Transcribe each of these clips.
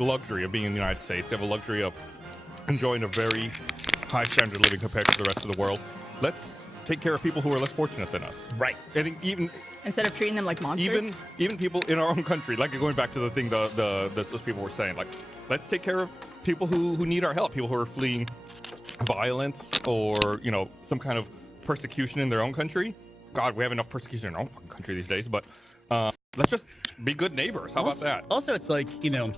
the luxury of being in the United States. They have a luxury of enjoying a very high standard of living compared to the rest of the world. Let's take care of people who are less fortunate than us. Right. And even instead of treating them like monsters. even people in our own country, like going back to the thing those people were saying, like, let's take care of people who need our help, people who are fleeing violence or, you know, some kind of persecution in their own country. God, we have enough persecution in our own country these days, but let's just be good neighbors. How about that? Also, it's like, you know,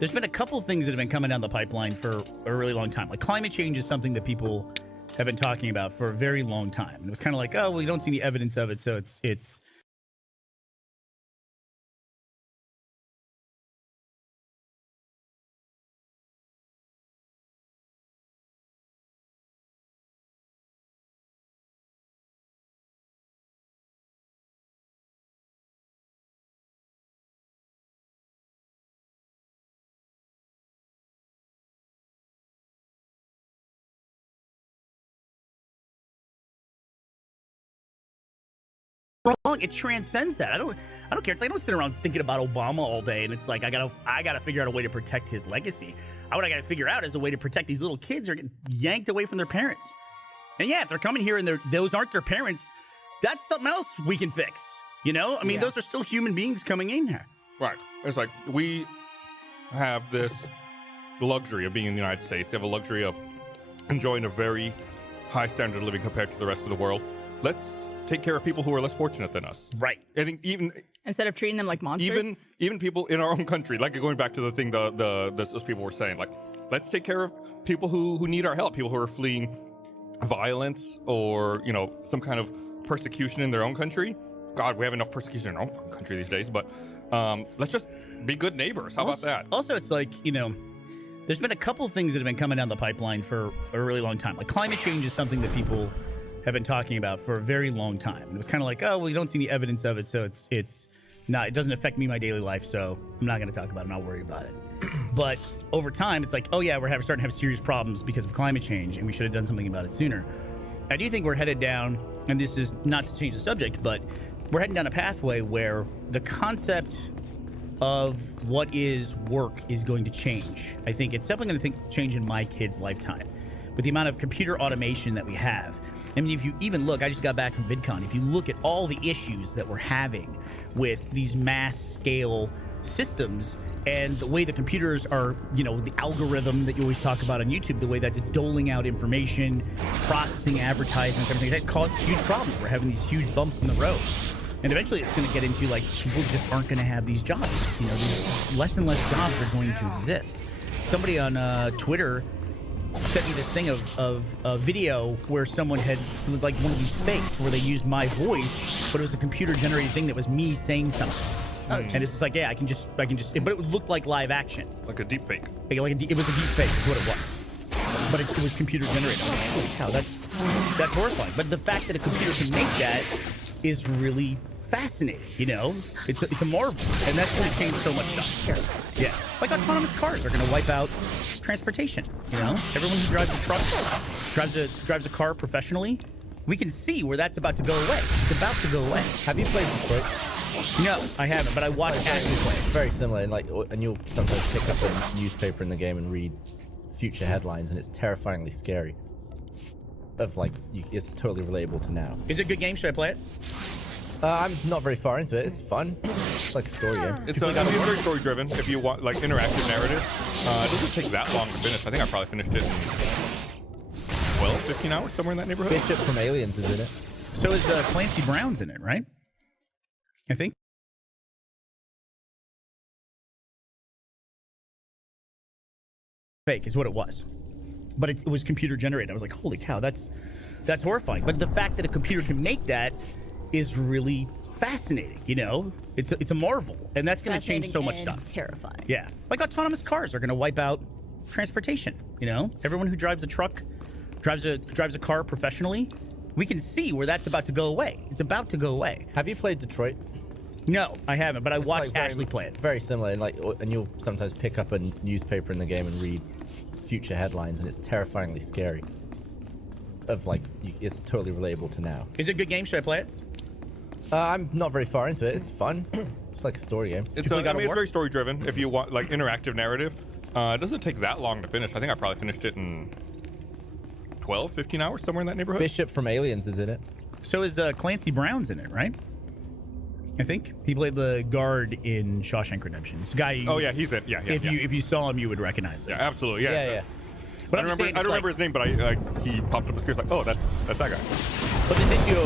there's been a couple things that have been coming down the pipeline for a really long time. Like climate change is something that people have been talking about for a very long time. And it was kind of like, oh, well, we don't see any evidence of it, so it's wrong. It transcends that. I don't care. It's like I don't sit around thinking about Obama all day, and it's like I gotta figure out a way to protect his legacy. What I gotta figure out is a way to protect these little kids who are getting yanked away from their parents. And yeah, if they're coming here and those aren't their parents, that's something else we can fix. You know, I mean, those are still human beings coming in here. Right. It's like we have the luxury of being in the United States. They have a luxury of enjoying a very high standard of living compared to the rest of the world. Let's take care of people who are less fortunate than us. Right. And even instead of treating them like monsters. Even people in our own country, like going back to the thing those people were saying, like, let's take care of people who need our help, people who are fleeing violence or, you know, some kind of persecution in their own country. God, we have enough persecution in our own country these days, but let's just be good neighbors. How about that? Also, it's like, you know, there's been a couple things that have been coming down the pipeline for a really long time. Like climate change is something that people have been talking about for a very long time. And it was kind of like, oh, well, we don't see any evidence of it, so it's not, it doesn't affect me, my daily life, so I'm not going to talk about it. I'm not worried about it. But over time, it's like, oh yeah, we're starting to have serious problems because of climate change, and we should have done something about it sooner. I do think we're headed down, and this is not to change the subject, but we're heading down a pathway where the concept of what is work is going to change. I think it's definitely going to change in my kid's lifetime. With the amount of computer automation that we have, I mean, if you even look, I just got back from VidCon, if you look at all the issues that we're having with these mass scale systems and the way the computers are, you know, the algorithm that you always talk about on YouTube, the way that's doling out information, processing advertisements, everything, that causes huge problems. We're having these huge bumps in the road. And eventually it's going to get into, like, people just aren't going to have these jobs. You know, these less and less jobs are going to exist. Somebody on Twitter sent me this thing of a video where someone had, like, one of these fakes where they used my voice, but it was a computer-generated thing that was me saying something. Oh, and it's just like, yeah, I can just, but it looked like live action. Like a deep fake. It was a deep fake is what it was. But it was computer generated. I'm like, holy cow, that's horrifying. But the fact that a computer can make that is really fascinating, you know? It's a marvel, and that's going to change so much stuff. Yeah, like autonomous cars are going to wipe out transportation, you know? Everyone who drives a truck, drives a car professionally, we can see where that's about to go away. It's about to go away. Have you played Detroit? No, I haven't, but I watched Ashley play. Very similar, and you'll sometimes pick up a newspaper in the game and read future headlines, and it's terrifyingly scary. It's totally relatable to now. Is it a good game? Should I play it? I'm not very far into it. It's fun. It's like a story game. It's very story driven. If you want, like, interactive narrative, it doesn't take that long to finish. I think I probably finished it in 12, 15 hours, somewhere in that neighborhood. Bishop from Aliens is in it. So is Clancy Brown's in it, right? I think. Fake is what it was, but it was computer generated. I was like, holy cow, that's horrifying. But the fact that a computer can make that is really fascinating, you know? It's a marvel, and that's going to change so much stuff. Terrifying. Yeah, like autonomous cars are going to wipe out transportation, you know? Everyone who drives a truck, drives a car professionally, we can see where that's about to go away. It's about to go away. Have you played Detroit? No, I haven't, but I watched Ashley play it. Very similar, and you'll sometimes pick up a newspaper in the game and read future headlines, and it's terrifyingly scary. It's totally relatable to now. Is it a good game? Should I play it? I'm not very far into it. It's fun. It's like a story game. It's play God of it's War? very story driven. If you want like interactive narrative, it doesn't take that long to finish. I think I probably finished it in 12, 15 hours, somewhere in that neighborhood. Bishop from Aliens is in it. So is Clancy Brown's in it, right? I think he played the guard in Shawshank Redemption. It's a guy. Oh yeah, he's in. Yeah, yeah, If yeah. you saw him, you would recognize him. Yeah, absolutely. Yeah. Yeah. But I I'm don't just saying, remember. I it's don't remember like- his name, but he popped up on the screen. Like, oh, that's that guy. But this issue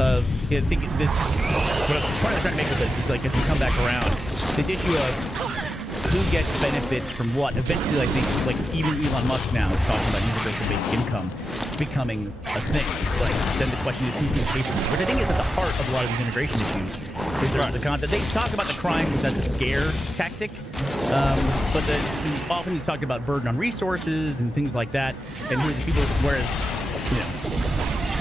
of I think this, what the point I was trying to make with this is like if you come back around, this issue of who gets benefits from what. Eventually, I think like even Elon Musk now is talking about universal-based income becoming a thing. Like then the question is who's going to pay for it, which I think is at the heart of a lot of these integration issues. Is there's the concept they talk about the crime as a scare tactic, but often it's talked about burden on resources and things like that, and who are the people. Whereas you know,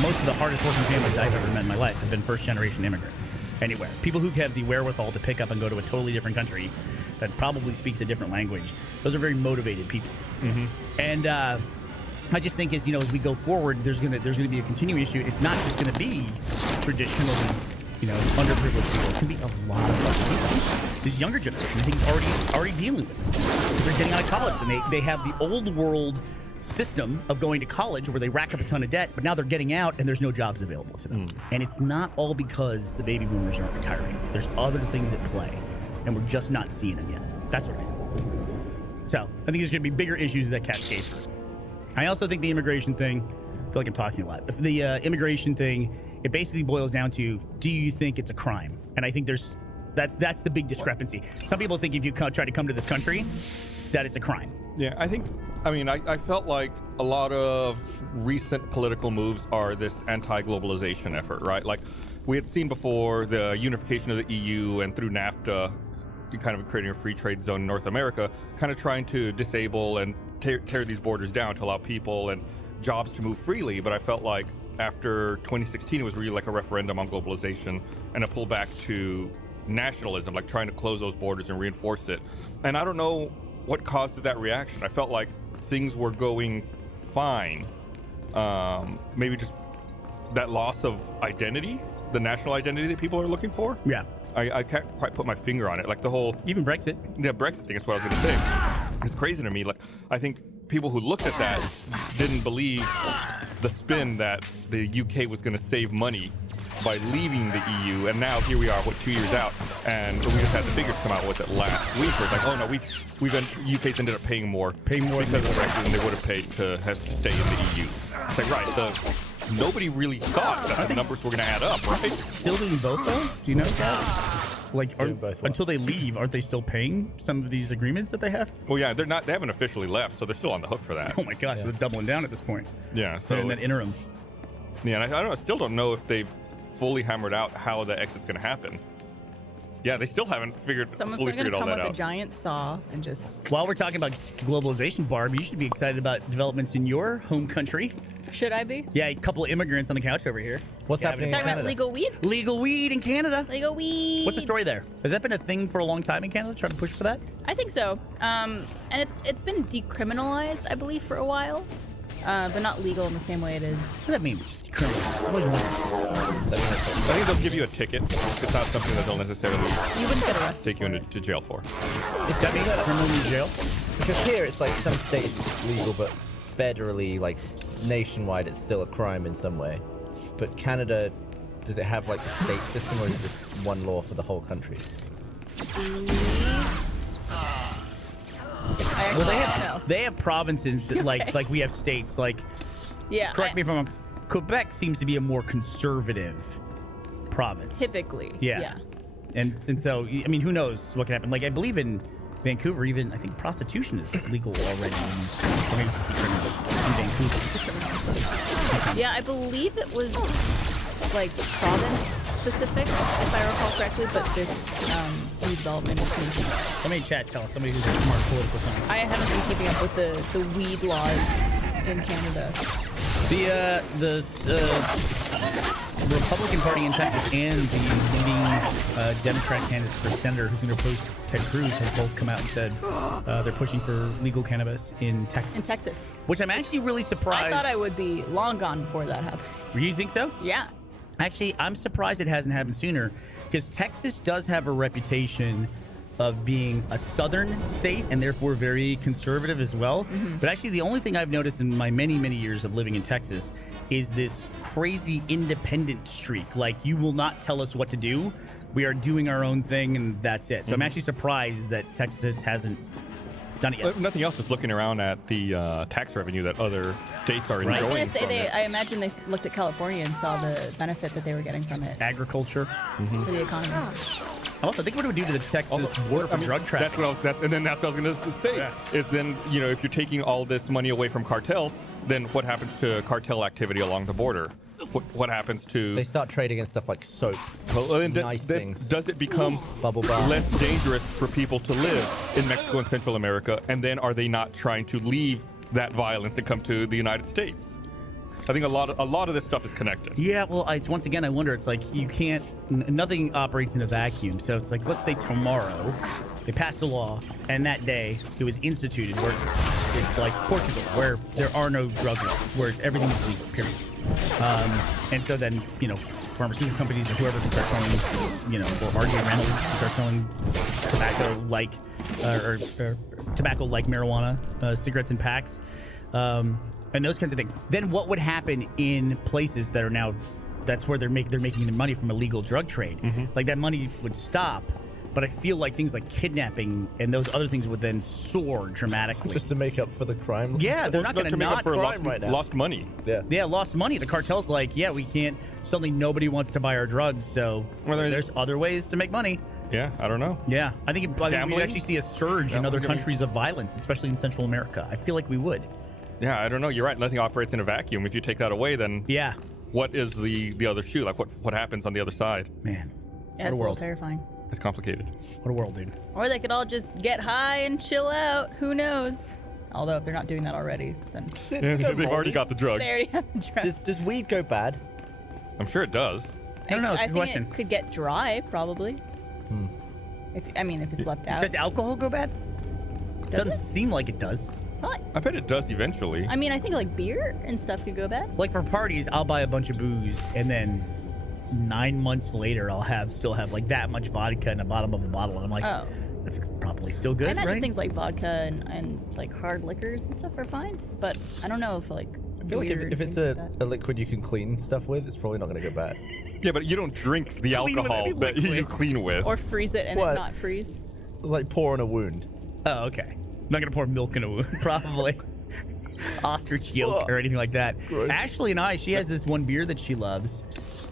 most of the hardest working families I've ever met in my life have been first-generation immigrants. Anywhere, people who have the wherewithal to pick up and go to a totally different country that probably speaks a different language. Those are very motivated people. And I just think as we go forward, there's gonna be a continuing issue. It's not just gonna be traditionally, underprivileged people. It's gonna be a lot of other people. This younger generation, I think, is already dealing with it. They're getting out of college, and they have the old world system of going to college where they rack up a ton of debt, but now they're getting out and there's no jobs available to them. And it's not all because the baby boomers aren't retiring. There's other things at play, and we're just not seeing them yet. That's what I think. So I think there's going to be bigger issues that cascade through. I also think the immigration thing, I feel like I'm talking a lot. The immigration thing, it basically boils down to, do you think it's a crime? And I think that's the big discrepancy. Some people think if you try to come to this country, that it's a crime. Yeah, I felt like a lot of recent political moves are this anti-globalization effort, right? Like we had seen before the unification of the EU and through NAFTA, kind of creating a free trade zone in North America, kind of trying to disable and tear these borders down to allow people and jobs to move freely. But I felt like after 2016, it was really like a referendum on globalization and a pullback to nationalism, like trying to close those borders and reinforce it. And I don't know what caused that reaction. I felt like things were going fine. Maybe just that loss of identity, the national identity that people are looking for. Yeah. I can't quite put my finger on it. Like the whole Even Brexit. Yeah, Brexit thing is what I was going to say. It's crazy to me. Like I think people who looked at that didn't believe the spin that the UK was going to save money by leaving the EU, and now here we are, 2 years out, and we just had the figures come out with it last week. Where it's like, oh no, UK's ended up paying more because of Brexit than they would have paid to have to stay in the EU. It's like nobody really thought that the numbers were going to add up, right? Still doing both though? Do you know that? Like Doing both what? until they leave, aren't they still paying some of these agreements that they have? Well, yeah, they're not. They haven't officially left, so they're still on the hook for that. Oh my gosh, they're doubling down at this point. Yeah, So in that interim. Yeah, and I still don't know if they've fully hammered out how the exit's going to happen. Yeah, they still haven't Someone's fully going to figured all come that with a out. giant saw and just. While we're talking about globalization, Barb, you should be excited about developments in your home country. Should I be? Yeah, a couple of immigrants on the couch over here. What's happening in Talking about Canada? legal weed? Legal weed in Canada. Legal weed. What's the story there? Has that been a thing for a long time in Canada? Trying to push for that? I think so. And it's been decriminalized, I believe, for a while, but not legal in the same way it is. What does that mean? Criminal. I've always wondered. I think they'll give you a ticket. It's not something that they'll necessarily You wouldn't get arrested. take you for into it. to jail for. It's got me criminally in jail. Because here it's like some states it's legal, but federally, like nationwide, it's still a crime in some way. But Canada, does it have like a state system, or is it just one law for the whole country? I actually don't know. They have provinces that, like we have states. Like, Yeah. correct me if I'm wrong. Quebec seems to be a more conservative province. Typically. Yeah. And so, I mean, who knows what can happen? Like, I believe in Vancouver, even, I think prostitution is legal already in Vancouver. Yeah, I believe it was like province specific, if I recall correctly, but this new development is new. Somebody in chat tell us, somebody who's a smart political scientist. I haven't been keeping up with the weed laws in Canada. The Republican Party in Texas and the leading Democrat candidate for senator who's going to oppose Ted Cruz have both come out and said they're pushing for legal cannabis in Texas. In Texas. Which I'm actually really surprised. I thought I would be long gone before that happened. You think so? Yeah. Actually, I'm surprised it hasn't happened sooner, because Texas does have a reputation of being a southern state and therefore very conservative as well. But actually, the only thing I've noticed in my many, many years of living in Texas is this crazy independent streak. Like, you will not tell us what to do. We are doing our own thing, and that's it. So I'm actually surprised that Texas hasn't done it yet. Nothing else, just looking around at the tax revenue that other states are I was enjoying gonna say from it. I imagine they looked at California and saw the benefit that they were getting from it Agriculture. for the economy. Also, think what it would do to the Texas border for drug trafficking. And then that's what I was going to say. Yeah. Is then, if you're taking all this money away from cartels, then what happens to cartel activity along the border? What happens to... They start trading in stuff like soap, Well, then nice things. Does it become Bubble bath. less dangerous for people to live in Mexico and Central America? And then are they not trying to leave that violence and come to the United States? I think a lot of this stuff is connected. Yeah, well, once again, I wonder, it's like you can't, nothing operates in a vacuum. So it's like, let's say tomorrow they passed a law and that day it was instituted where it's like Portugal, where there are no drug laws, where everything is legal, period. And so then, pharmaceutical companies or whoever can start selling, or R.J. Reynolds can start selling tobacco-like, or tobacco-like marijuana, cigarettes in packs. And those kinds of things. Then what would happen in places that are now, that's where they're making their money from illegal drug trade? Like, that money would stop, but I feel like things like kidnapping and those other things would then soar dramatically. just to make up for the crime. Yeah, they're not going to make up not for crime lost, right now. lost money. Yeah. Yeah, lost money. The cartel's like, yeah, we can't. Suddenly, nobody wants to buy our drugs, so Well, there's other ways to make money. Yeah, I don't know. Yeah, I think we Gambling? actually see a surge in other Gambling? countries of violence, especially in Central America. I feel like we would. Yeah, I don't know. You're right. Nothing operates in a vacuum. If you take that away, then Yeah, what is the other shoe? Like, what happens on the other side? man, Yeah, it's a little world. terrifying. It's complicated. what a world, dude. Or they could all just get high and chill out. Who knows? Although if they're not doing that already, then They've already got the drugs. they already have the drugs. Does weed go bad? I'm sure it does. I don't know. It's a I good think question. it could get dry, probably. If it's left out. Does alcohol go bad? Does Doesn't it? seem like it does. Probably. I bet it does eventually. I mean, I think like beer and stuff could go bad. Like for parties, I'll buy a bunch of booze, and then 9 months later, I'll still have like that much vodka in the bottom of a bottle, and I'm like, Oh. that's probably still good, I imagine right? things like vodka and like hard liquors and stuff are fine, but I don't know if like. I feel like if it's a liquid you can clean stuff with, it's probably not going to go bad. Yeah, but you don't drink the Clean with alcohol any that you liquid. clean with. or freeze it and What? it not freeze. Like pour on a wound. Oh, okay. I'm not gonna pour milk in a wound, probably. Ostrich yolk or anything like that. Gross. Ashley and she has this one beer that she loves.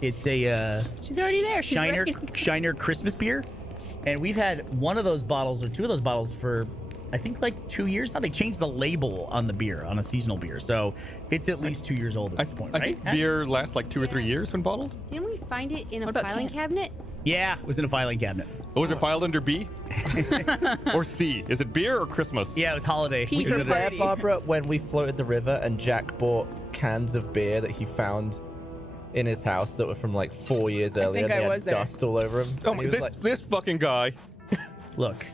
It's a She's already there. She's Shiner ready. Shiner Christmas beer, and we've had one of those bottles or two of those bottles for I think like 2 years now. They changed the label on the beer, on a seasonal beer, so it's at least 2 years old at this point, I right? think beer lasts like 2 or 3 years when bottled. Didn't we find it in a What about filing can? cabinet? Yeah, it was in a filing cabinet. Oh, was it filed under B? Or C? Is it beer or Christmas? Yeah, it was holiday. P We for did Is it. it there, party. Barbara, when we floated the river and Jack bought cans of beer that he found in his house that were from like 4 years earlier think and I they was had there. dust all over him? Oh, And he was like, this fucking guy. Look.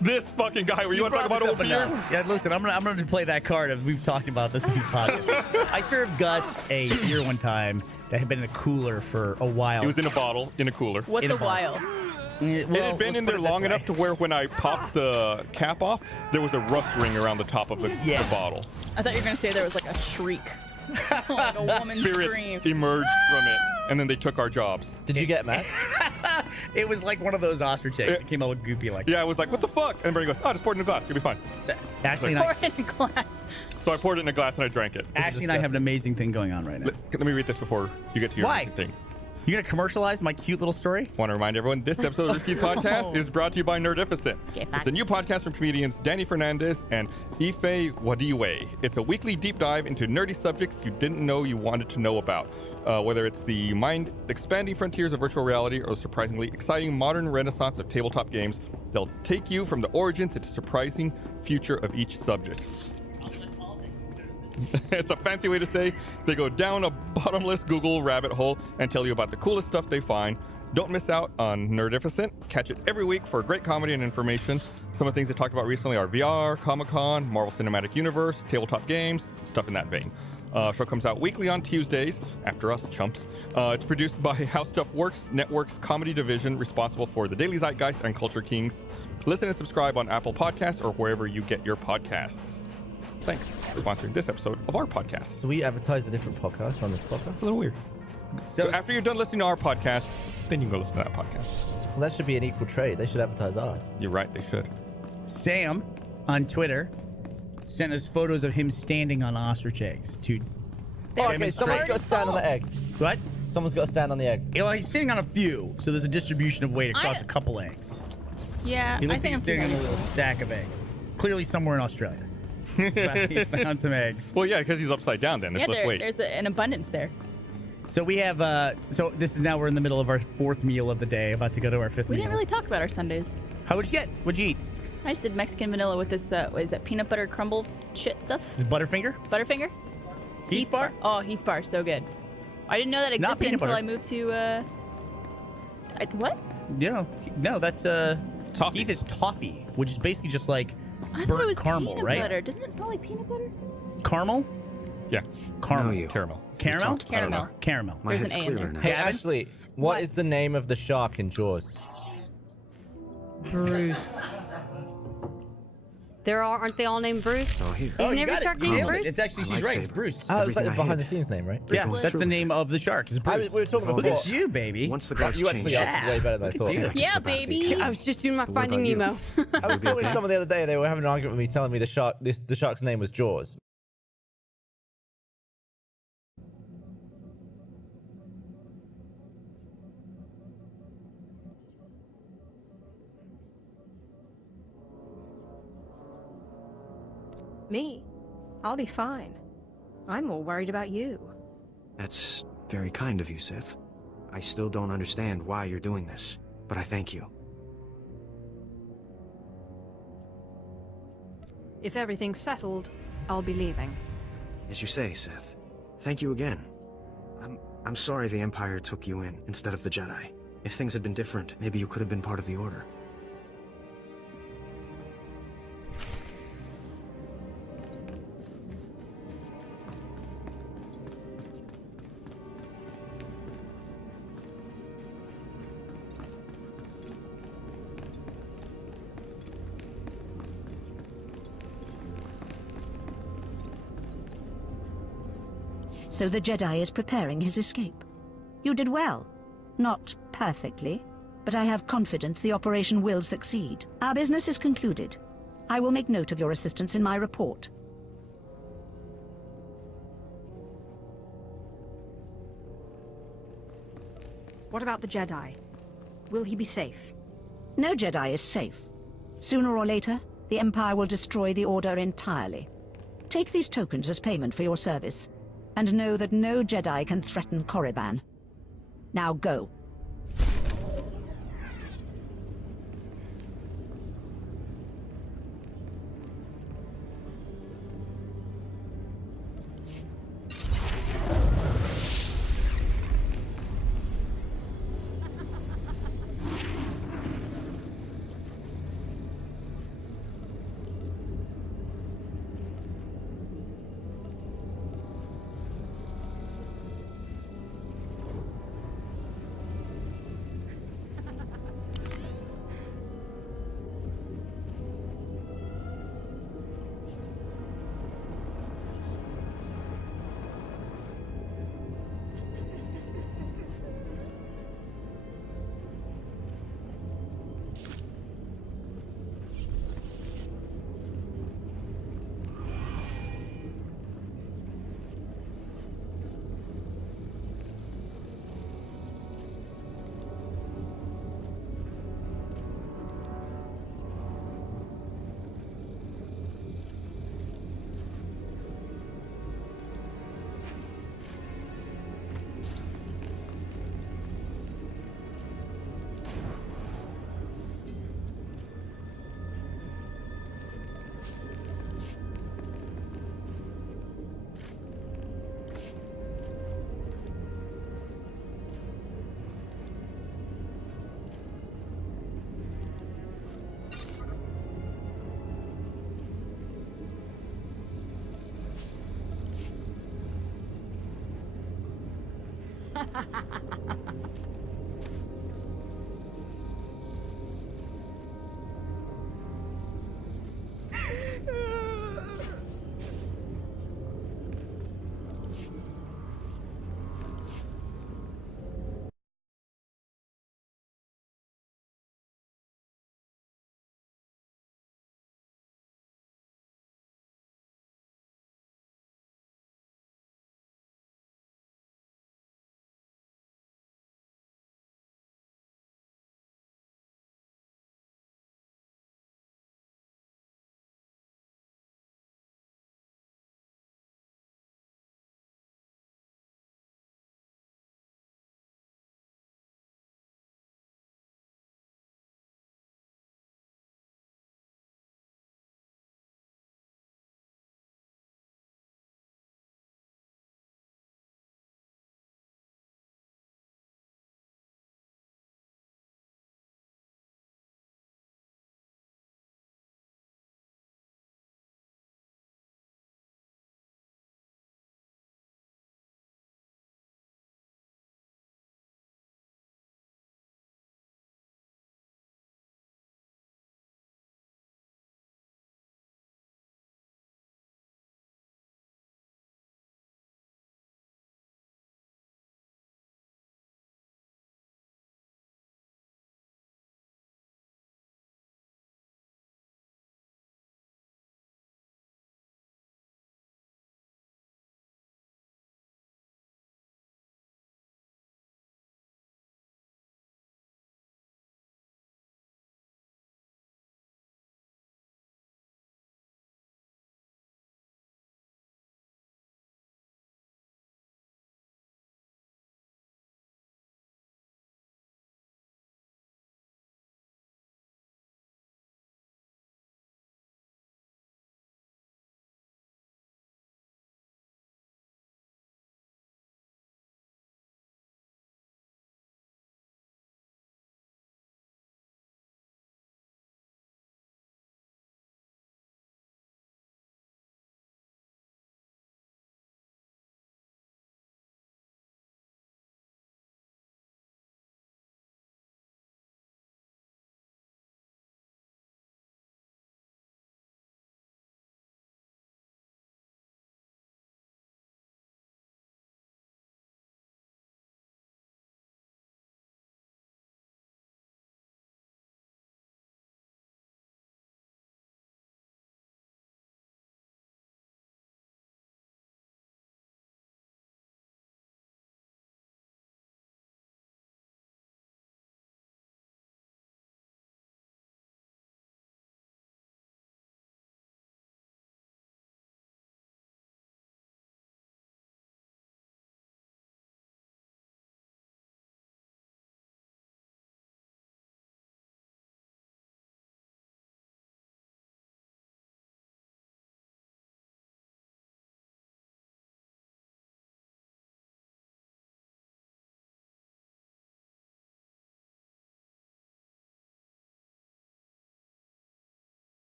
This fucking guy. You want to talk about old beer? Yeah, listen, I'm gonna play that card as we've talked about this in the podcast. I served Gus a beer one time that had been in a cooler for a while. It was in a bottle, in a cooler. What's in a a bottle. while? It had been in there long enough to where when I popped the cap off, there was a rust ring around the top of the bottle. I thought you were gonna say there was like a shriek, like a woman's Spirits scream. emerged from it, and then they took our jobs. did you get mad? It was like one of those ostrich eggs. It came out with goopy like. Yeah, I was like, what the fuck? And everybody goes, oh, just pour it in a glass. You'll be fine. Ashley and Pour I, it in a glass. So I poured it in a glass and I drank it. Ashley and I have an amazing thing going on right now. Let me read this before you get to your Why? thing. You gonna commercialize my cute little story? Want to remind everyone, this episode of the Risky Podcast is brought to you by Nerdificent. It's a new podcast from comedians Danny Fernandez and Ife Wadiwe. It's a weekly deep dive into nerdy subjects you didn't know you wanted to know about. Whether it's the mind-expanding frontiers of virtual reality or the surprisingly exciting modern renaissance of tabletop games, they'll take you from the origins into the surprising future of each subject. It's a fancy way to say they go down a bottomless Google rabbit hole and tell you about the coolest stuff they find. Don't miss out on Nerdificent. Catch it every week for great comedy and information. Some of the things they talked about recently are VR, Comic-Con, Marvel Cinematic Universe, tabletop games, stuff in that vein. Show comes out weekly on Tuesdays, after us, chumps. It's produced by How Stuff Works Network's comedy division, responsible for The Daily Zeitgeist and Culture Kings. Listen and subscribe on Apple Podcasts or wherever you get your podcasts. Thanks for sponsoring this episode of our podcast. So we advertise a different podcast on this podcast? It's a little weird. So But after you're done listening to our podcast, then you can go listen to that podcast. Well, that should be an equal trade. They should advertise ours. You're right, they should. Sam on Twitter sent us photos of him standing on ostrich eggs to Okay, someone's got to stand on the egg. what? Someone's got to stand on the egg. Well, he's standing on a few, so there's a distribution of weight across a couple eggs. Yeah, He I looks like think he's standing on a little stack of eggs. Clearly somewhere in Australia. He found some eggs. Well, yeah, because he's upside down then. There's less weight. there's an abundance there. So we have, so this is now, we're in the middle of our 4th meal of the day, about to go to our 5th We meal. didn't really talk about our Sundays. How would you get? What'd you eat? I just did Mexican vanilla with this, what is that, peanut butter crumble shit stuff? Is it Butterfinger? Butterfinger? Heath bar? Oh, Heath bar, so good. I didn't know that Not existed peanut until butter. I moved to, what? No, that's, Toffee. Heath is toffee, which is basically just like I thought burnt it was caramel, peanut right? butter. Doesn't it smell like peanut butter? Caramel? Yeah, Caramel. No, you. caramel. Caramel? talked about Caramel. Caramel. My There's head's an A in clearer there. now. Hey, Gavin? Ashley, What? what is the name of the shark in Jaws? Bruce. Aren't they all named Bruce? It's all here. Oh, Isn't you every got shark it. named Nailed it. Bruce? It's actually, she's A right. It's lightsaber. Bruce. Oh, it's like Everything the I behind hid. the scenes name, right? Yeah, going that's through the with name it. of the shark. Is Bruce. We were talking Look before. Look at you, baby. Once the But guards you actually change, answered way better than I thought. I can Yeah, step out of the baby. account. I was just doing my What Finding about you? Nemo. I was talking to someone the other day. They were having an argument with me, telling me the shark's name was Jaws. Me? I'll be fine. I'm more worried about you. That's very kind of you, Sith. I still don't understand why you're doing this, but I thank you. If everything's settled, I'll be leaving. As you say, Sith. Thank you again. I'm sorry the Empire took you in instead of the Jedi. If things had been different, maybe you could have been part of the Order. So the Jedi is preparing his escape. You did well. Not perfectly, but I have confidence the operation will succeed. Our business is concluded. I will make note of your assistance in my report. What about the Jedi? Will he be safe? No Jedi is safe. Sooner or later, the Empire will destroy the Order entirely. Take these tokens as payment for your service, and know that no Jedi can threaten Korriban. Now go.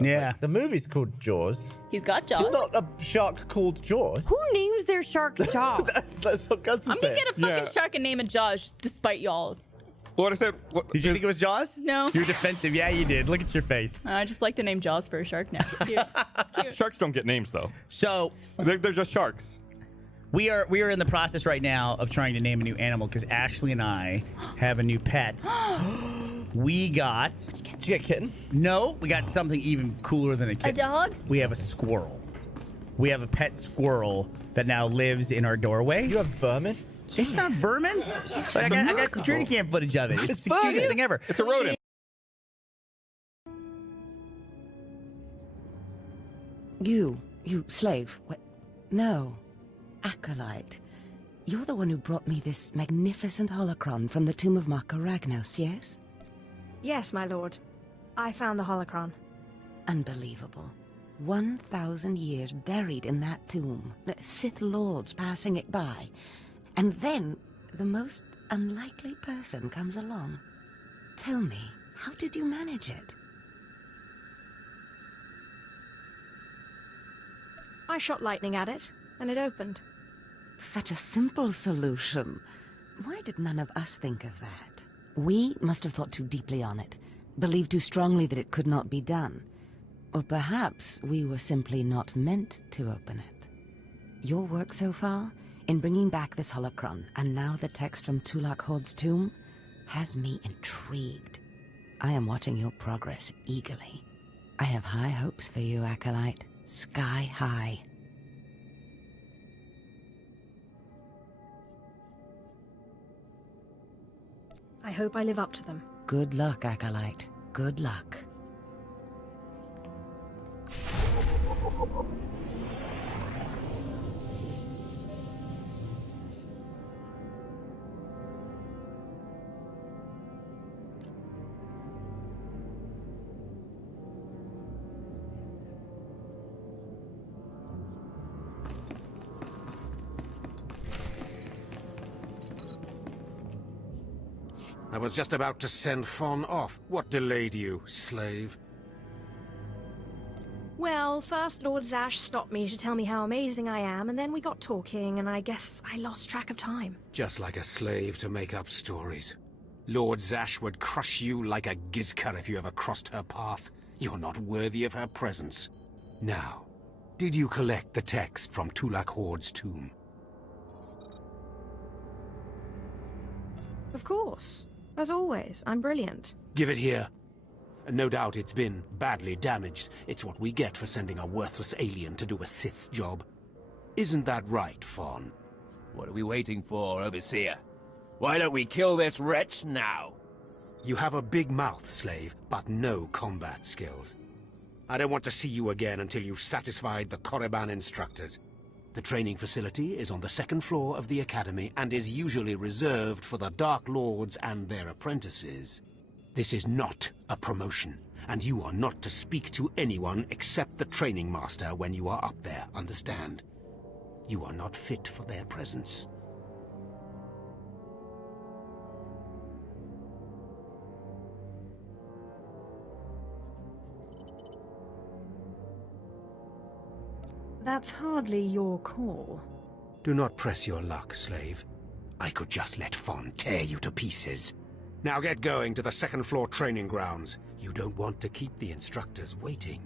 Yeah. The movie's called Jaws. He's got Jaws. It's not a shark called Jaws. Who names their shark Jaws? That's what Gus was I'm gonna saying. get a fucking Yeah. shark and name it Jaws, despite y'all. What I said. Did you think it was Jaws? No. You were defensive. Yeah, you did. Look at your face. I just like the name Jaws for a shark now. It's cute. It's cute. Sharks don't get names though. So They're just sharks. we are in the process right now of trying to name a new animal because Ashley and I have a new pet. We got Did you get a kitten? we got something even cooler than a A kitten. dog? We have a squirrel. We have a pet squirrel that now lives in our doorway. You have vermin? It's not vermin. I got security cam footage of it. It's the vermin. cutest thing ever. It's a rodent. You slave. No, acolyte. You're the one who brought me this magnificent holocron from the tomb of Marka Ragnos, yes? Yes, my lord. I found the holocron. Unbelievable. 1,000 years buried in that tomb. The Sith lords passing it by. And then the most unlikely person comes along. Tell me, how did you manage it? I shot lightning at it, and it opened. Such a simple solution. Why did none of us think of that? We must have thought too deeply on it, believed too strongly that it could not be done. Or perhaps we were simply not meant to open it. Your work so far, in bringing back this holocron, and now the text from Tulak Horde's tomb, has me intrigued. I am watching your progress eagerly. I have high hopes for you, Acolyte. Sky high. I hope I live up to them. Good luck, Acolyte. Good luck. I was just about to send Fawn off. What delayed you, slave? Well, first Lord Zash stopped me to tell me how amazing I am, and then we got talking, and I guess I lost track of time. Just like a slave to make up stories. Lord Zash would crush you like a gizka if you ever crossed her path. You're not worthy of her presence. Now, did you collect the text from Tulak Horde's tomb? Of course. As always, I'm brilliant. Give it here. No doubt it's been badly damaged. It's what we get for sending a worthless alien to do a Sith's job. Isn't that right, Fawn? What are we waiting for, Overseer? Why don't we kill this wretch now? You have a big mouth, slave, but no combat skills. I don't want to see you again until you've satisfied the Korriban instructors. The training facility is on the second floor of the Academy and is usually reserved for the Dark Lords and their apprentices. This is not a promotion, and you are not to speak to anyone except the training master when you are up there, understand? You are not fit for their presence. That's hardly your call. Do not press your luck, slave. I could just let Fawn tear you to pieces. Now get going to the second floor training grounds. You don't want to keep the instructors waiting.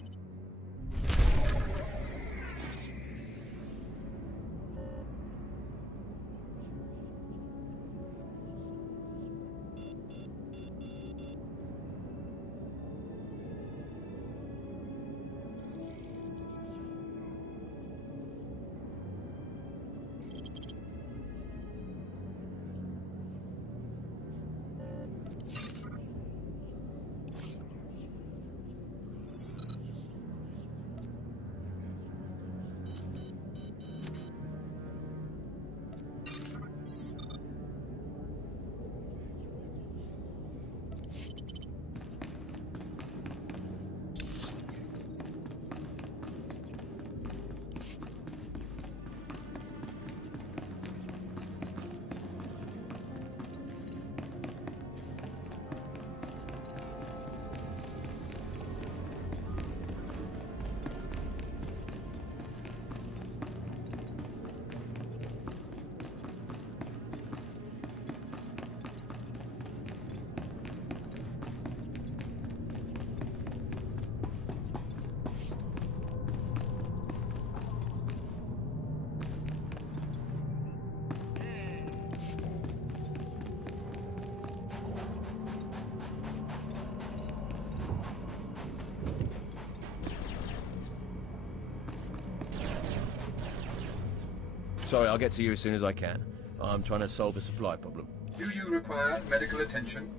Sorry, I'll get to you as soon as I can. I'm trying to solve a supply problem. Do you require medical attention?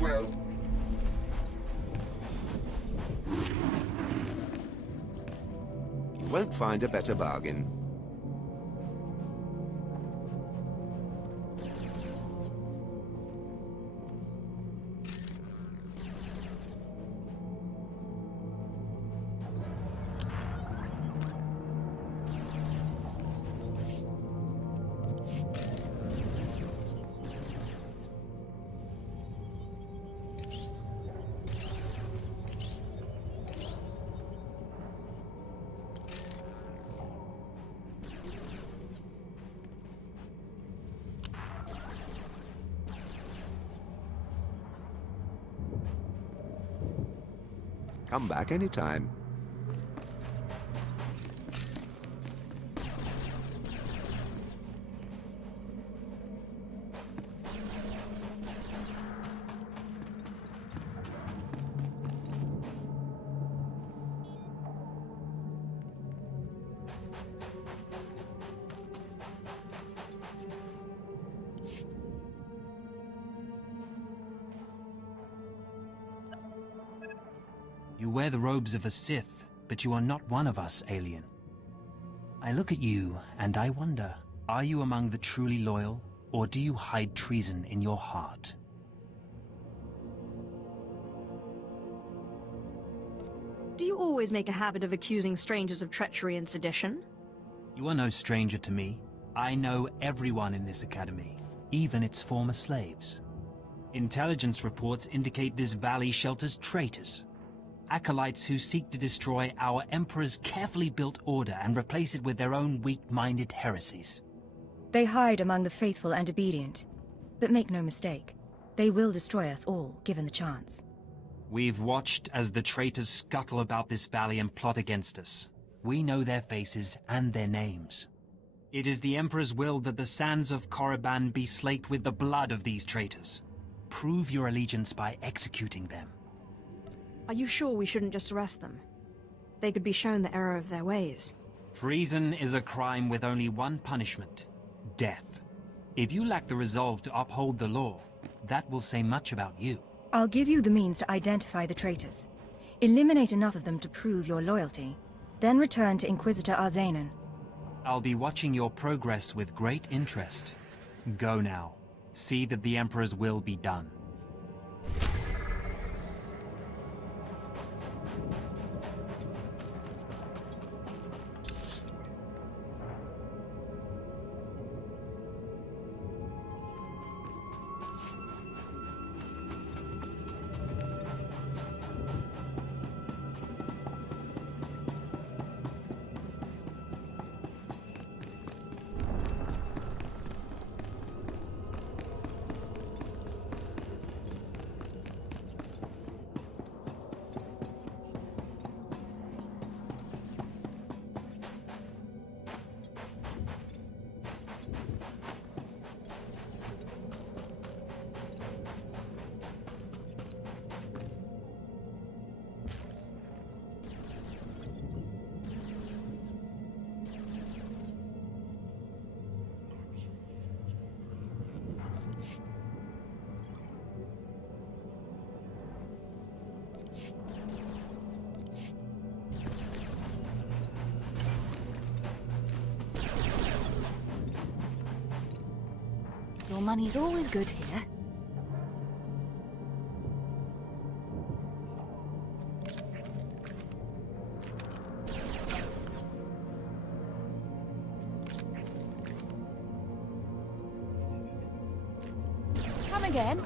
Well, won't find a better bargain. Come back anytime. You wear the robes of a Sith, but you are not one of us, alien. I look at you, and I wonder, are you among the truly loyal, or do you hide treason in your heart? Do you always make a habit of accusing strangers of treachery and sedition? You are no stranger to me. I know everyone in this academy, even its former slaves. Intelligence reports indicate this valley shelters traitors. Acolytes who seek to destroy our Emperor's carefully built order and replace it with their own weak-minded heresies. They hide among the faithful and obedient. But make no mistake, they will destroy us all, given the chance. We've watched as the traitors scuttle about this valley and plot against us. We know their faces and their names. It is the Emperor's will that the sands of Korriban be slaked with the blood of these traitors. Prove your allegiance by executing them. Are you sure we shouldn't just arrest them? They could be shown the error of their ways. Treason is a crime with only one punishment: death. If you lack the resolve to uphold the law, that will say much about you. I'll give you the means to identify the traitors. Eliminate enough of them to prove your loyalty. Then return to Inquisitor Arzanan. I'll be watching your progress with great interest. Go now. See that the Emperor's will be done. Your money's always good here. Come again.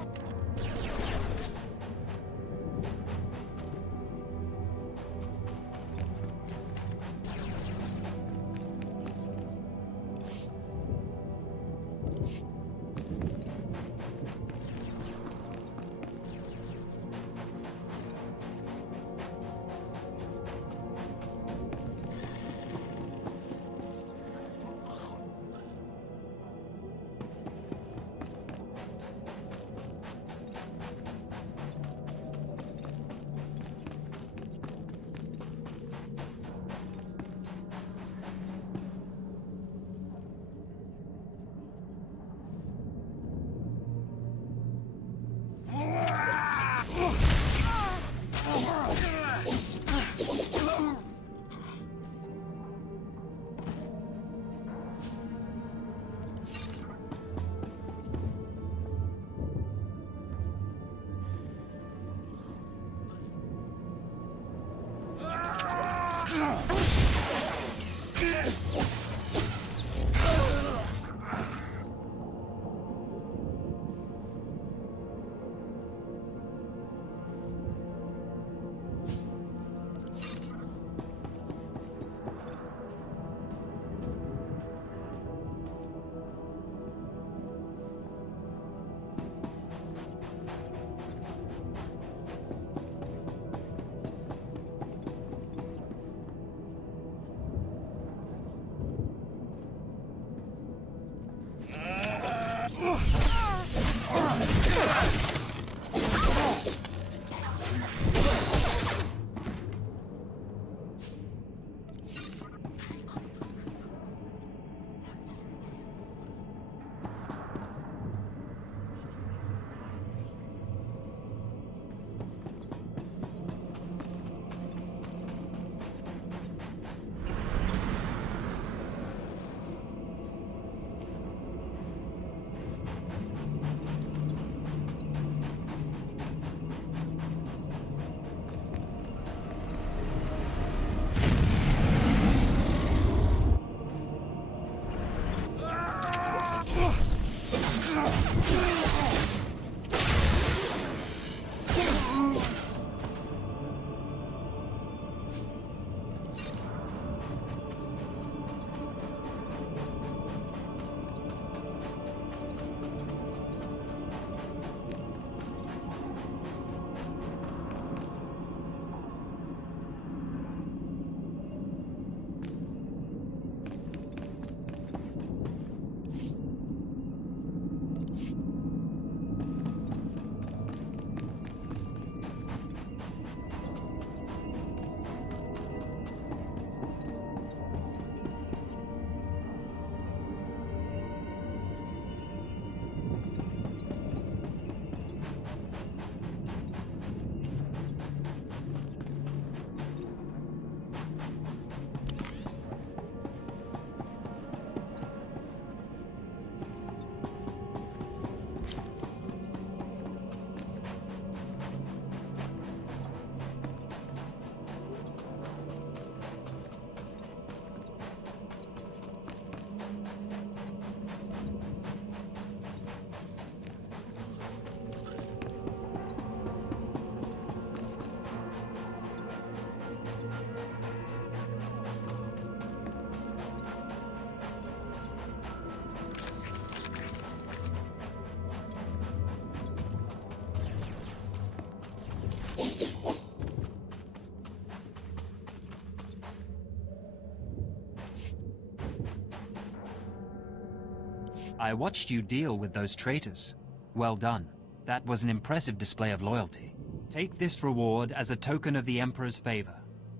I watched you deal with those traitors. Well done. That was an impressive display of loyalty. Take this reward as a token of the Emperor's favor,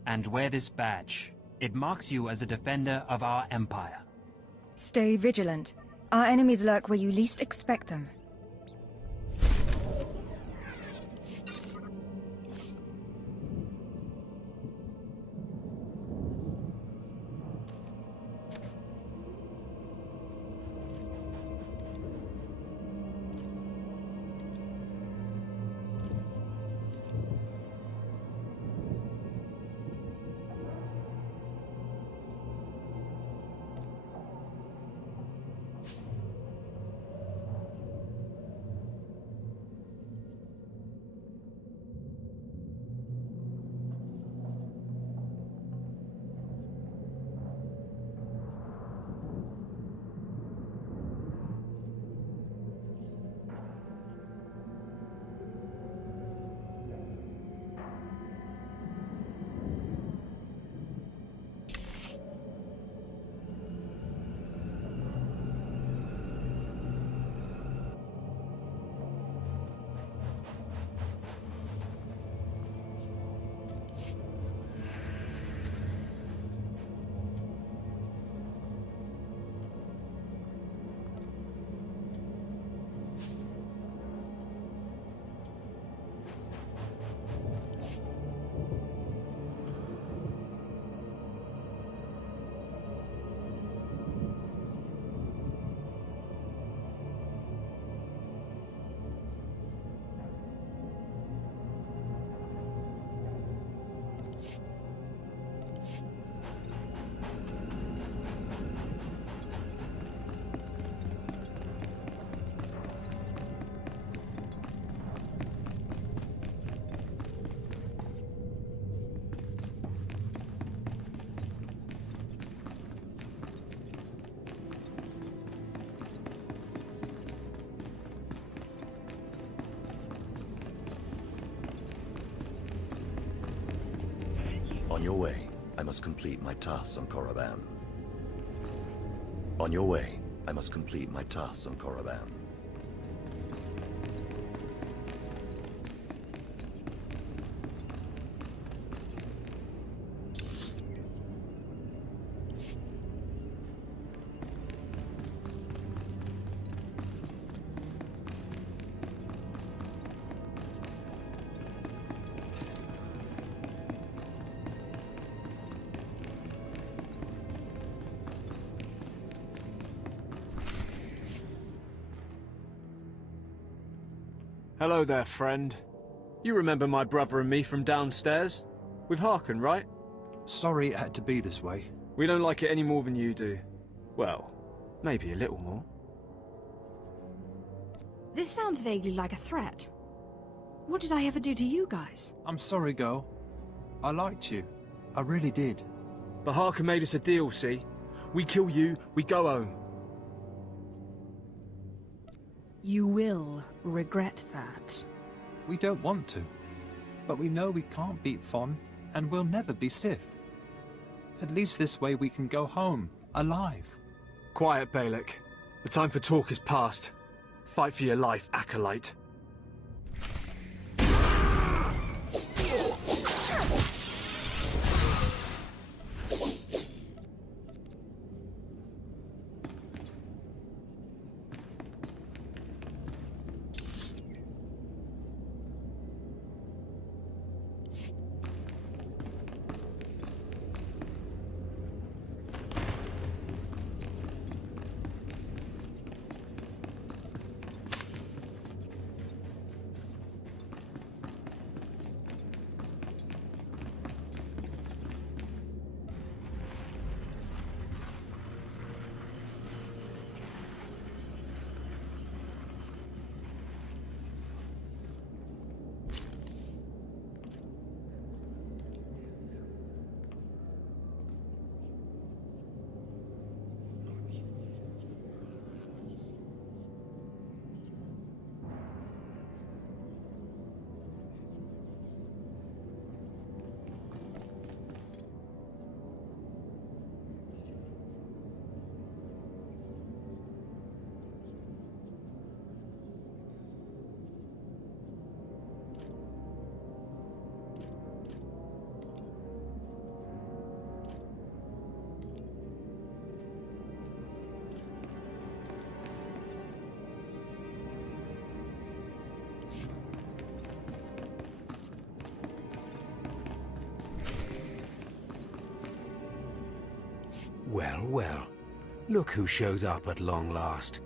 and wear this badge. It marks you as a defender of our empire. Stay vigilant. Our enemies lurk where you least expect them. On your way, I must complete my tasks on Korriban. On your way, I must complete my tasks on Korriban. Hello there, friend. You remember my brother and me from downstairs? With Harkon, right? Sorry it had to be this way. We don't like it any more than you do. Well, maybe a little more. This sounds vaguely like a threat. What did I ever do to you guys? I'm sorry, girl. I liked you. I really did. But Harkon made us a deal, see? We kill you, we go home. You will regret that. We don't want to. But we know we can't beat Fon, and we'll never be Sith. At least this way we can go home, alive. Quiet, Balak. The time for talk is past. Fight for your life, Acolyte. Well, well. Look who shows up at long last.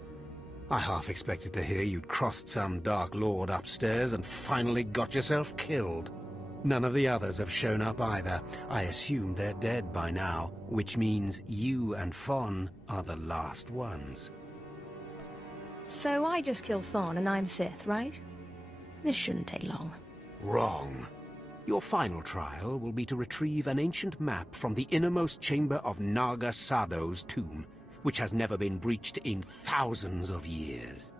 I half expected to hear you'd crossed some Dark Lord upstairs and finally got yourself killed. None of the others have shown up either. I assume they're dead by now, which means you and Fon are the last ones. So I just killed Thorn and I'm Sith, right? This shouldn't take long. Wrong. Your final trial will be to retrieve an ancient map from the innermost chamber of Naga Sado's tomb, which has never been breached in thousands of years.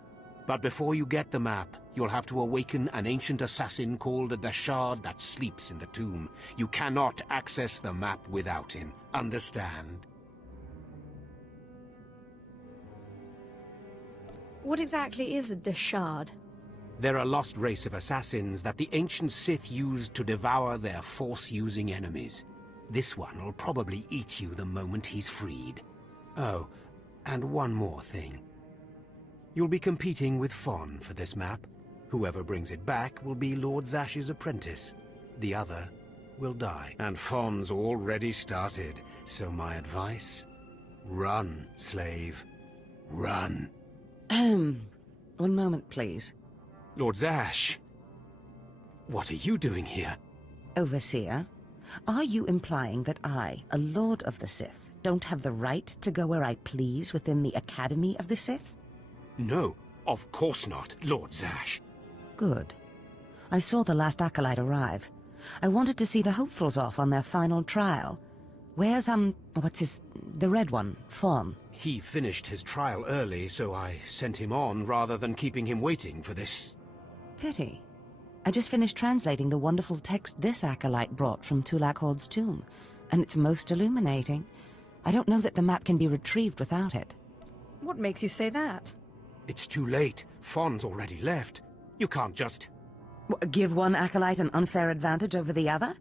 But before you get the map, you'll have to awaken an ancient assassin called a Dashard that sleeps in the tomb. You cannot access the map without him. Understand? What exactly is a Dashard? They're a lost race of assassins that the ancient Sith used to devour their Force-using enemies. This one will probably eat you the moment he's freed. Oh, and one more thing. You'll be competing with Fon for this map. Whoever brings it back will be Lord Zash's apprentice. The other will die. And Fon's already started, so my advice? Run, slave. Run. One moment, please. Lord Zash, what are you doing here? Overseer, are you implying that I, a Lord of the Sith, don't have the right to go where I please within the Academy of the Sith? No, of course not, Lord Zash. Good. I saw the last acolyte arrive. I wanted to see the hopefuls off on their final trial. Where's, the red one, Fon? He finished his trial early, so I sent him on rather than keeping him waiting for this. Pity. I just finished translating the wonderful text this acolyte brought from Tulak Horde's tomb, and it's most illuminating. I don't know that the map can be retrieved without it. What makes you say that? It's too late. Fon's already left. You can't just... Give one acolyte an unfair advantage over the other?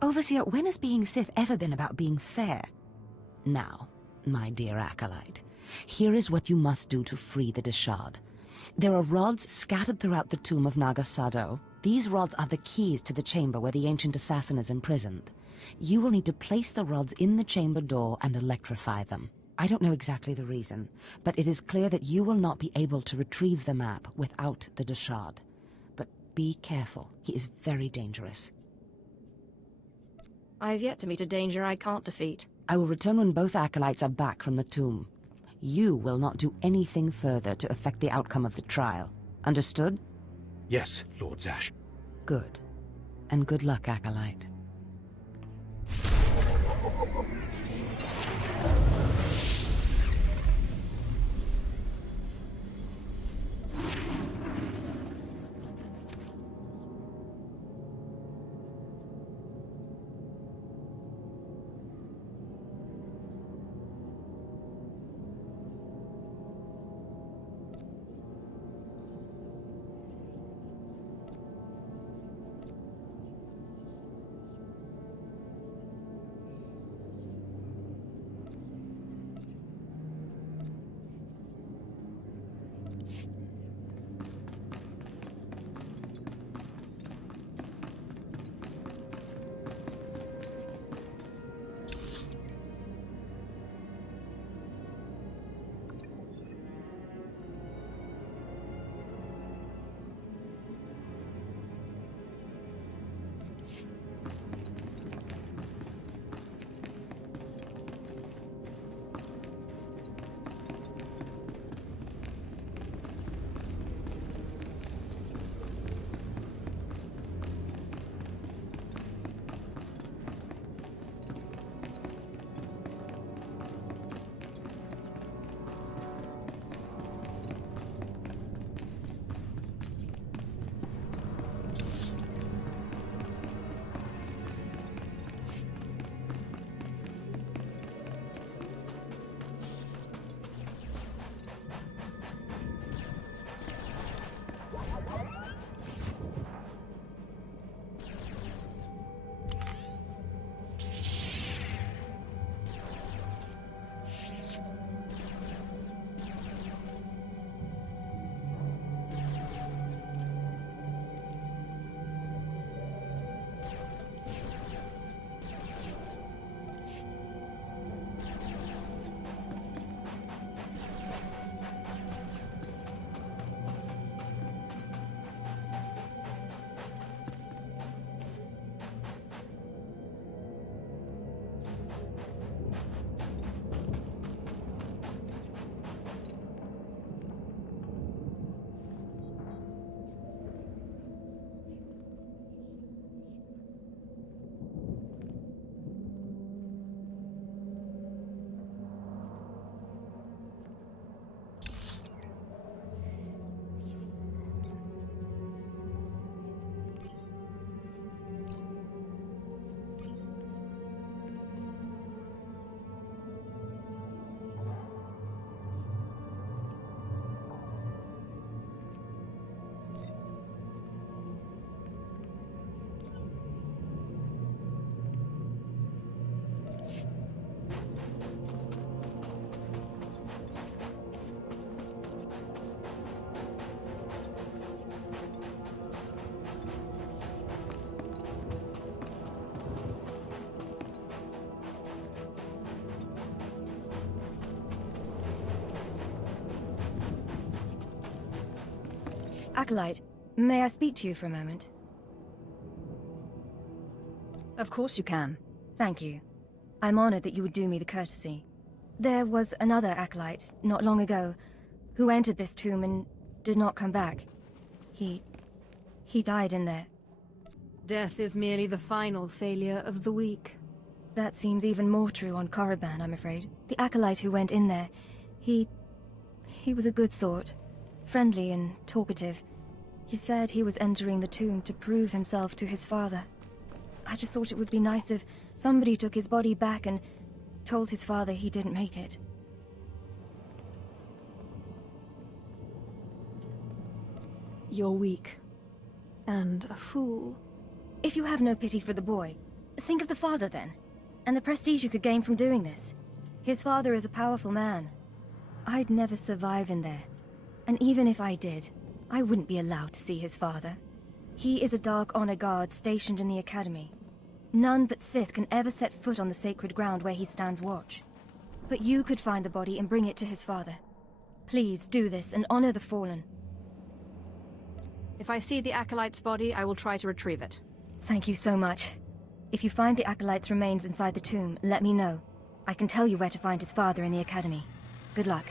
Overseer, when has being Sith ever been about being fair? Now, my dear acolyte, here is what you must do to free the Dashard. There are rods scattered throughout the tomb of Naga Sado. These rods are the keys to the chamber where the ancient assassin is imprisoned. You will need to place the rods in the chamber door and electrify them. I don't know exactly the reason, but it is clear that you will not be able to retrieve the map without the Dashard. But be careful, he is very dangerous. I've yet to meet a danger I can't defeat. I will return when both acolytes are back from the tomb. You will not do anything further to affect the outcome of the trial. Understood? Yes, Lord Zash. Good. And good luck, acolyte. Acolyte, may I speak to you for a moment? Of course you can. Thank you. I'm honored that you would do me the courtesy. There was another Acolyte, not long ago, who entered this tomb and did not come back. He died in there. Death is merely the final failure of the weak. That seems even more true on Korriban, I'm afraid. The Acolyte who went in there, he was a good sort. Friendly and talkative. He said he was entering the tomb to prove himself to his father. I just thought it would be nice if somebody took his body back and told his father he didn't make it. You're weak. And a fool. If you have no pity for the boy, think of the father then, and the prestige you could gain from doing this. His father is a powerful man. I'd never survive in there. And even if I did, I wouldn't be allowed to see his father. He is a Dark Honor Guard stationed in the Academy. None but Sith can ever set foot on the sacred ground where he stands watch. But you could find the body and bring it to his father. Please do this and honor the fallen. If I see the Acolyte's body, I will try to retrieve it. Thank you so much. If you find the Acolyte's remains inside the tomb, let me know. I can tell you where to find his father in the Academy. Good luck.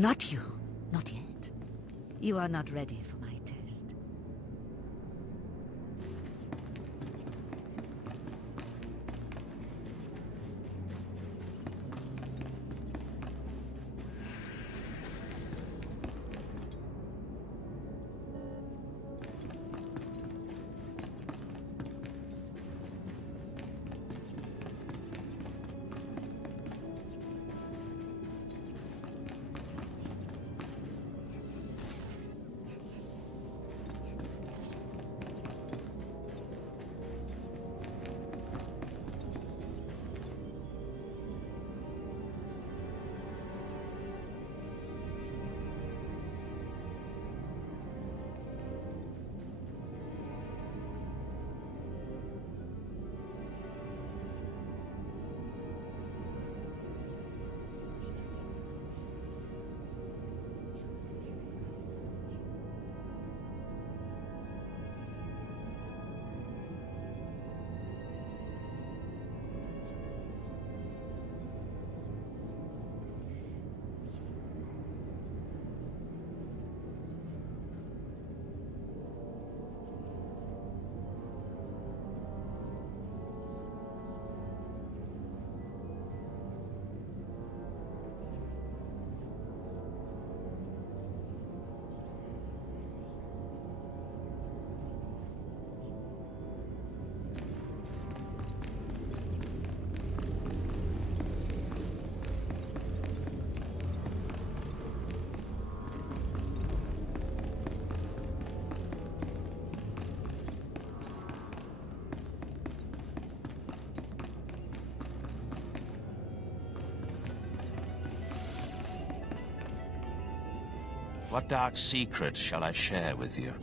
Not you. Not yet. You are not ready for my test. What dark secret shall I share with you?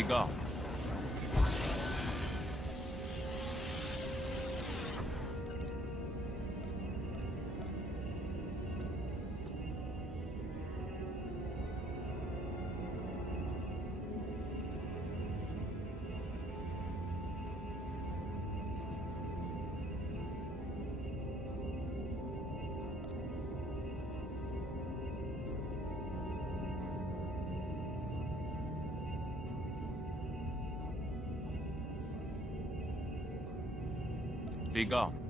Be gone. Be gone.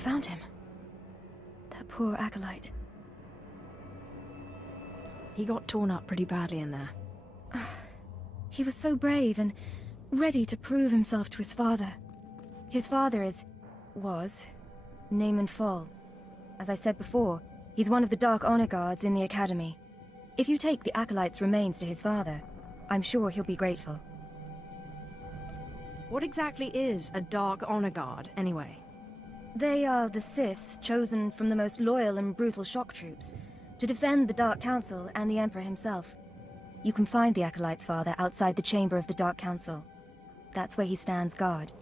found him. That poor acolyte. He got torn up pretty badly in there. He was so brave and ready to prove himself to his father. His father was Naaman Fall. As I said before, he's one of the Dark Honor Guards in the Academy. If you take the acolyte's remains to his father, I'm sure he'll be grateful. What exactly is a Dark Honor Guard, anyway? They are the Sith, chosen from the most loyal and brutal shock troops, to defend the Dark Council and the Emperor himself. You can find the acolyte's father outside the chamber of the Dark Council. That's where he stands guard.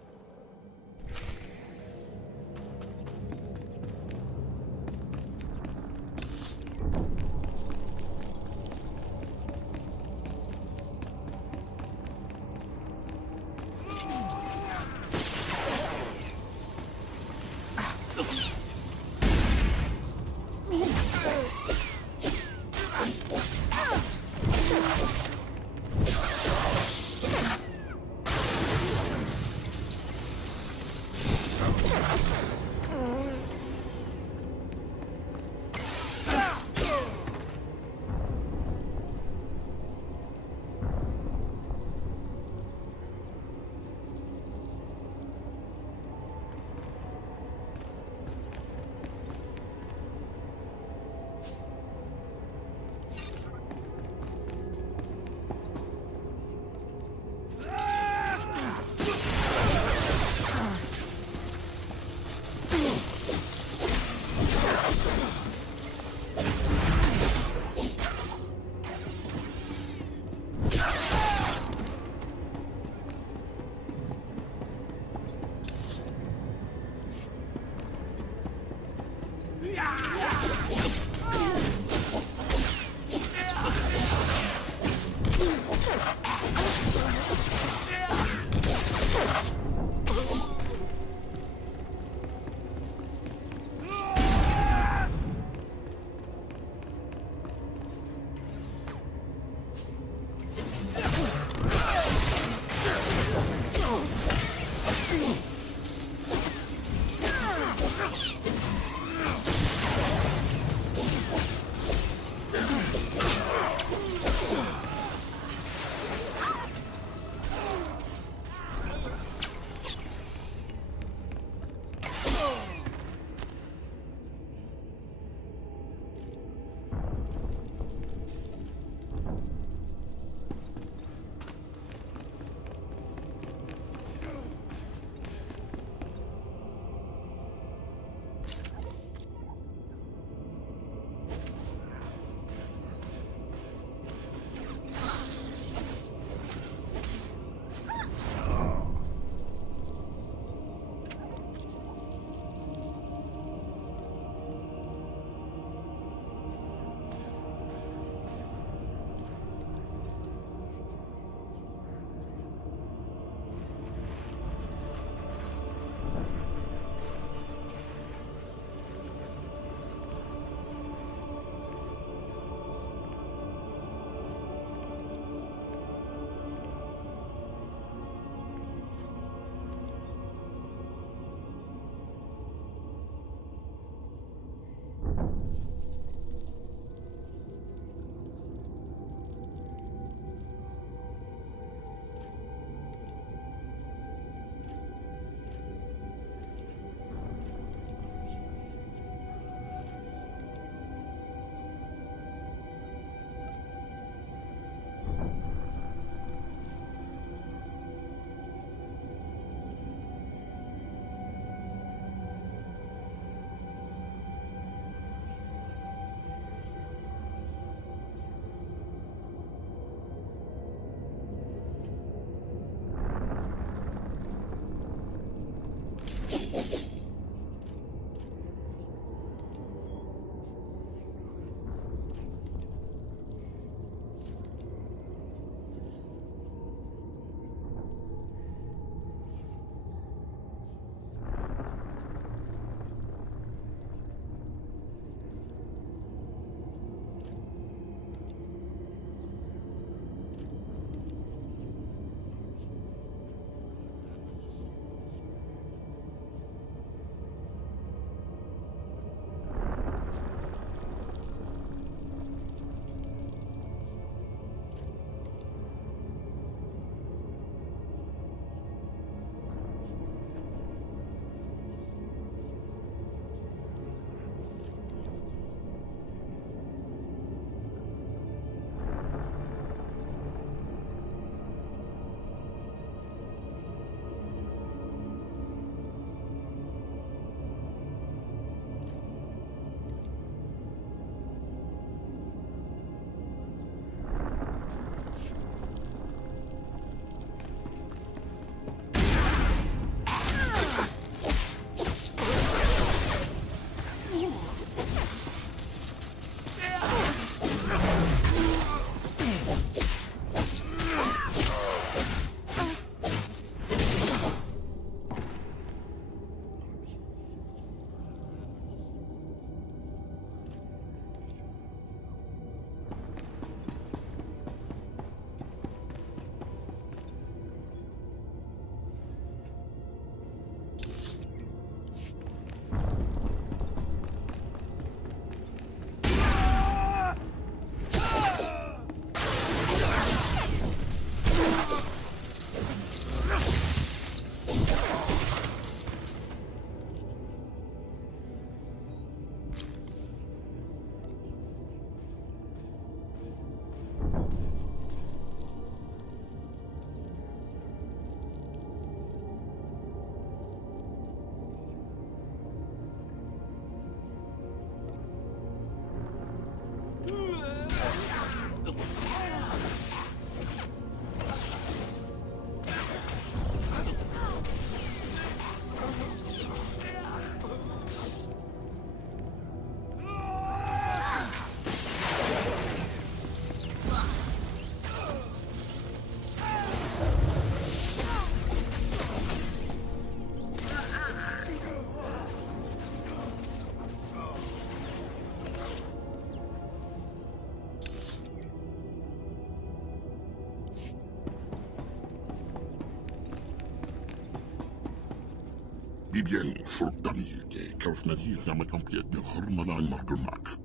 Vivian Sultani, que Kausnadi Yamakampiet, the Hormanan Margumak.